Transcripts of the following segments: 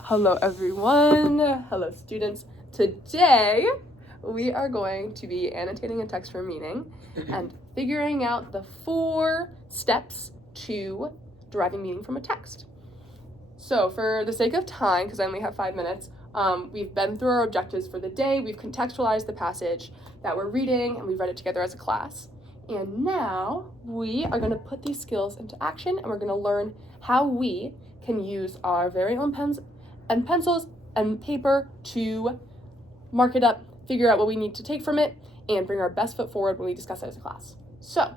Hello everyone, hello students. Today we are going to be annotating a text for meaning and figuring out the 4 steps to deriving meaning from a text. So for the sake of time, because I only have 5 minutes, we've been through our objectives for the day, we've contextualized the passage that we're reading, and we've read it together as a class. And now we are going to put these skills into action, and we're going to learn how we can use our very own pens and pencils and paper to mark it up, figure out what we need to take from it, and bring our best foot forward when we discuss it as a class. So,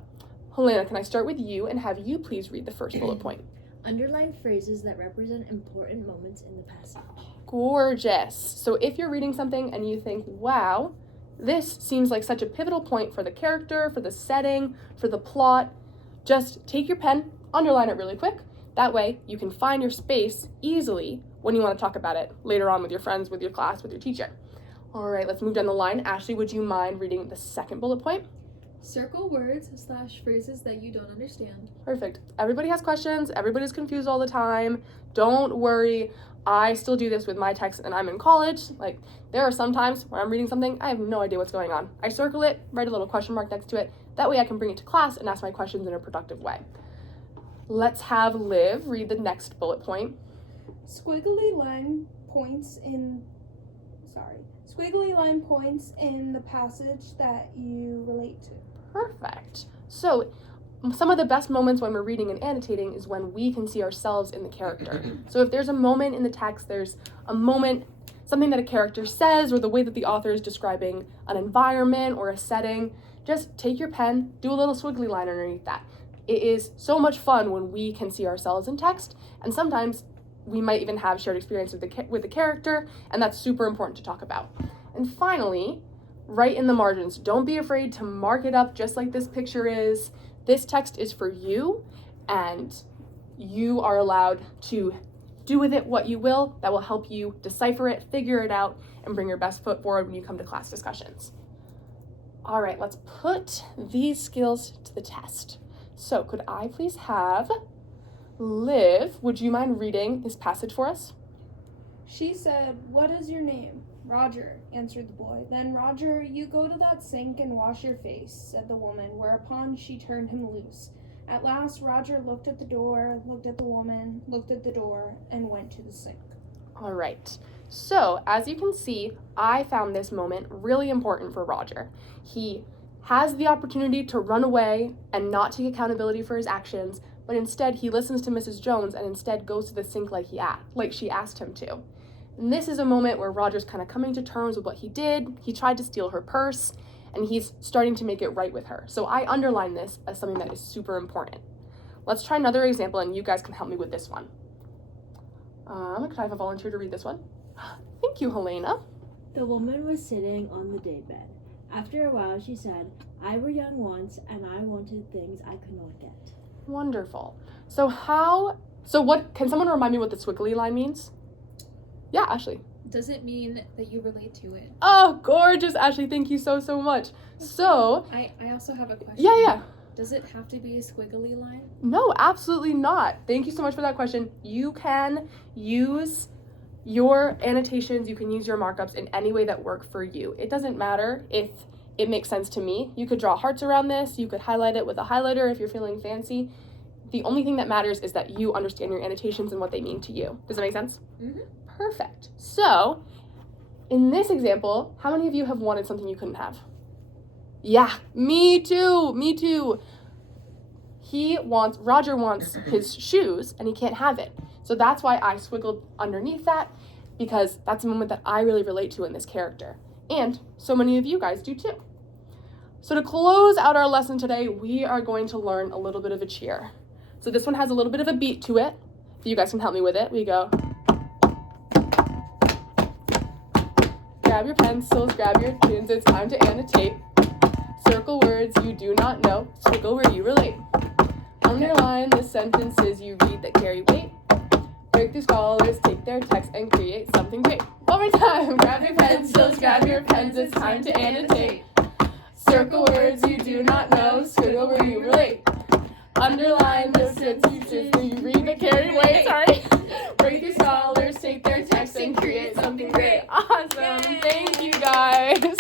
Helena, can I start with you and have you please read the first bullet point? Underline phrases that represent important moments in the passage. Gorgeous. So if you're reading something and you think, wow, this seems like such a pivotal point for the character, for the setting, for the plot, just take your pen, underline it really quick. That way you can find your space easily when you want to talk about it later on with your friends, with your class, with your teacher. All right, let's move down the line. Ashley, would you mind reading the second bullet point? Circle words / phrases that you don't understand. Perfect. Everybody has questions. Everybody's confused all the time. Don't worry. I still do this with my text and I'm in college. Like, there are some times when I'm reading something, I have no idea what's going on. I circle it, write a little question mark next to it. That way I can bring it to class and ask my questions in a productive way. Let's have Liv read the next bullet point. Squiggly line points in the passage that you relate to. Perfect. So, some of the best moments when we're reading and annotating is when we can see ourselves in the character. So if there's a moment in the text, there's a moment, something that a character says, or the way that the author is describing an environment or a setting, just take your pen, do a little squiggly line underneath that. It is so much fun when we can see ourselves in text, and sometimes we might even have shared experience with the character, and that's super important to talk about. And finally, write in the margins. Don't be afraid to mark it up just like this picture is. This text is for you, and you are allowed to do with it what you will. That will help you decipher it, figure it out, and bring your best foot forward when you come to class discussions. All right, let's put these skills to the test. So could I please have Liv, would you mind reading this passage for us? She said, "What is your name?" "Roger," answered the boy. "Then, Roger, you go to that sink and wash your face," said the woman, whereupon she turned him loose. At last, Roger looked at the door, looked at the woman, looked at the door, and went to the sink. All right. So, as you can see, I found this moment really important for Roger. He has the opportunity to run away and not take accountability for his actions, but instead he listens to Mrs. Jones and instead goes to the sink like she asked him to. And this is a moment where Roger's kind of coming to terms with what he did. He tried to steal her purse, and he's starting to make it right with her. So I underline this as something that is super important. Let's try another example, and you guys can help me with this one. Could I have a volunteer to read this one? Thank you, Helena. The woman was sitting on the daybed. After a while, she said, "I were young once, and I wanted things I could not get." Wonderful. So what, can someone remind me what the squiggly line means? Yeah, Ashley. Does it mean that you relate to it? Oh, gorgeous, Ashley. Thank you so much. So, I also have a question. Yeah. Does it have to be a squiggly line? No, absolutely not. Thank you so much for that question. You can use your annotations, you can use your markups in any way that work for you. It doesn't matter if it makes sense to me. You could draw hearts around this. You could highlight it with a highlighter if you're feeling fancy. The only thing that matters is that you understand your annotations and what they mean to you. Does that make sense? Mm-hmm. Perfect. So, in this example, how many of you have wanted something you couldn't have? Yeah, me too. Roger wants his shoes and he can't have it. So that's why I squiggled underneath that, because that's a moment that I really relate to in this character. And so many of you guys do too. So to close out our lesson today, we are going to learn a little bit of a cheer. So this one has a little bit of a beat to it. If you guys can help me with it, we go. Grab your pencils, grab your pens, it's time to annotate. Circle words you do not know, squiggle where you relate. Underline the sentences you read that carry weight. Breakthrough scholars take their text and create something great. One more time. Grab your pencils, grab your pens, it's time to annotate. Circle words you do not know, squiggle where you relate. Underline the sentences you read that carry weight. Breakthrough scholars take their and create something great. Awesome. Thank you guys.